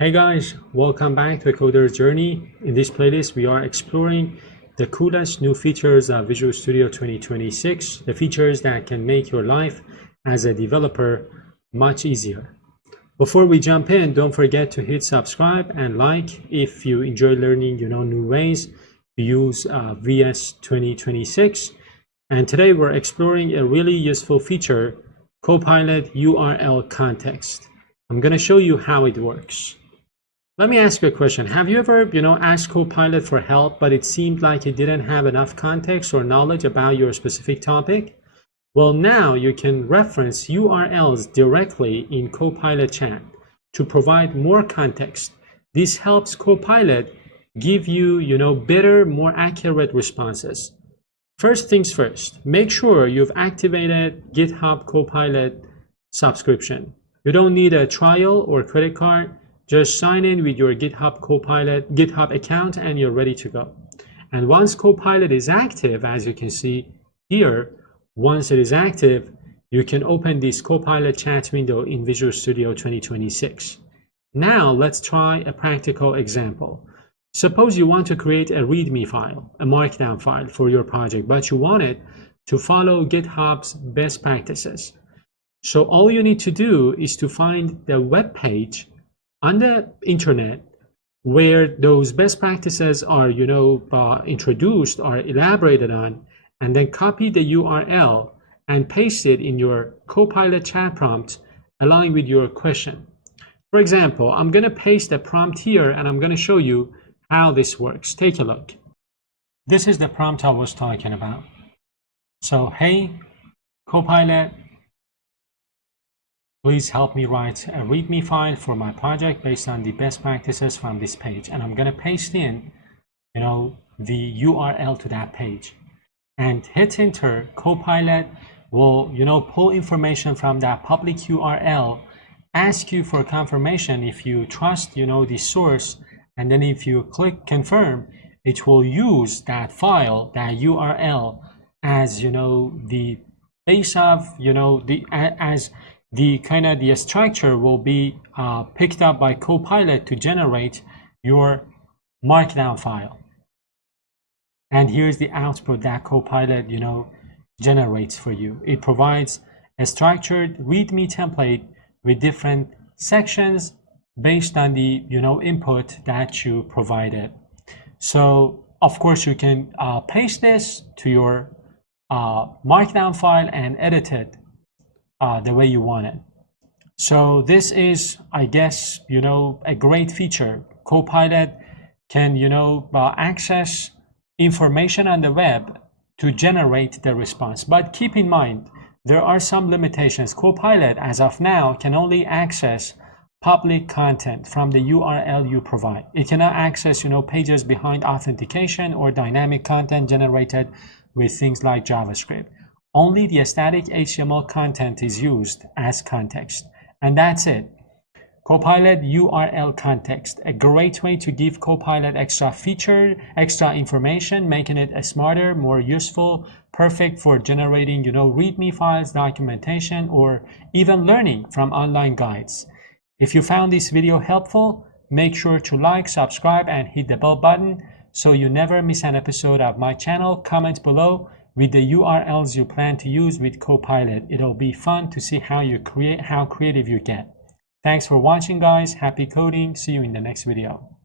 Hey guys, welcome back to a Coder's Journey. In this playlist, we are exploring the coolest new features of Visual Studio 2026, the features that can make your life as a developer much easier. Before we jump in, don't forget to hit subscribe and like if you enjoy learning new ways to use VS 2026. And today we're exploring a really useful feature, Copilot URL context. I'm going to show you how it works. Let me ask you a question. Have you ever, asked Copilot for help, but it seemed like it didn't have enough context or knowledge about your specific topic? Well, now you can reference URLs directly in Copilot chat to provide more context. This helps Copilot give you, better, more accurate responses. First things first, make sure you've activated GitHub Copilot subscription. You don't need a trial or credit card. Just sign in with your GitHub Copilot GitHub account and you're ready to go. And once Copilot is active, as you can see here, once it is active, you can open this Copilot chat window in Visual Studio 2026. Now let's try a practical example. Suppose you want to create a README file, a markdown file for your project, but you want it to follow GitHub's best practices. So all you need to do is to find the web page on the internet where those best practices are introduced or elaborated on, and then copy the URL and paste it in your Copilot chat prompt along with your question. For example, I'm going to paste a prompt here and I'm going to show you how this works. Take a look. This is the prompt I was talking about. So, hey Copilot, please help me write a README file for my project based on the best practices from this page. And I'm going to paste in, the URL to that page. And hit enter. Copilot will, pull information from that public URL, ask you for confirmation if you trust, the source. And then if you click confirm, it will use that file, that URL as, the base of, the structure will be picked up by Copilot to generate your markdown file. And here's the output that Copilot, generates for you. It provides a structured README template with different sections based on the, input that you provided. So, of course, you can paste this to your markdown file and edit it the way you want it. So this is, I guess, a great feature. Copilot can, access information on the web to generate the response. But keep in mind, there are some limitations. Copilot, as of now, can only access public content from the URL you provide. It cannot access, pages behind authentication or dynamic content generated with things like JavaScript. Only the static HTML content is used as context. And that's it. Copilot URL context, a great way to give Copilot extra information, making it a smarter, more useful, perfect for generating, README files, documentation, or even learning from online guides. If you found this video helpful, make sure to like, subscribe, and hit the bell button so you never miss an episode of my channel. Comment below with the URLs you plan to use with Copilot. It'll be fun to see how creative you get. Thanks for watching, guys. Happy coding. See you in the next video.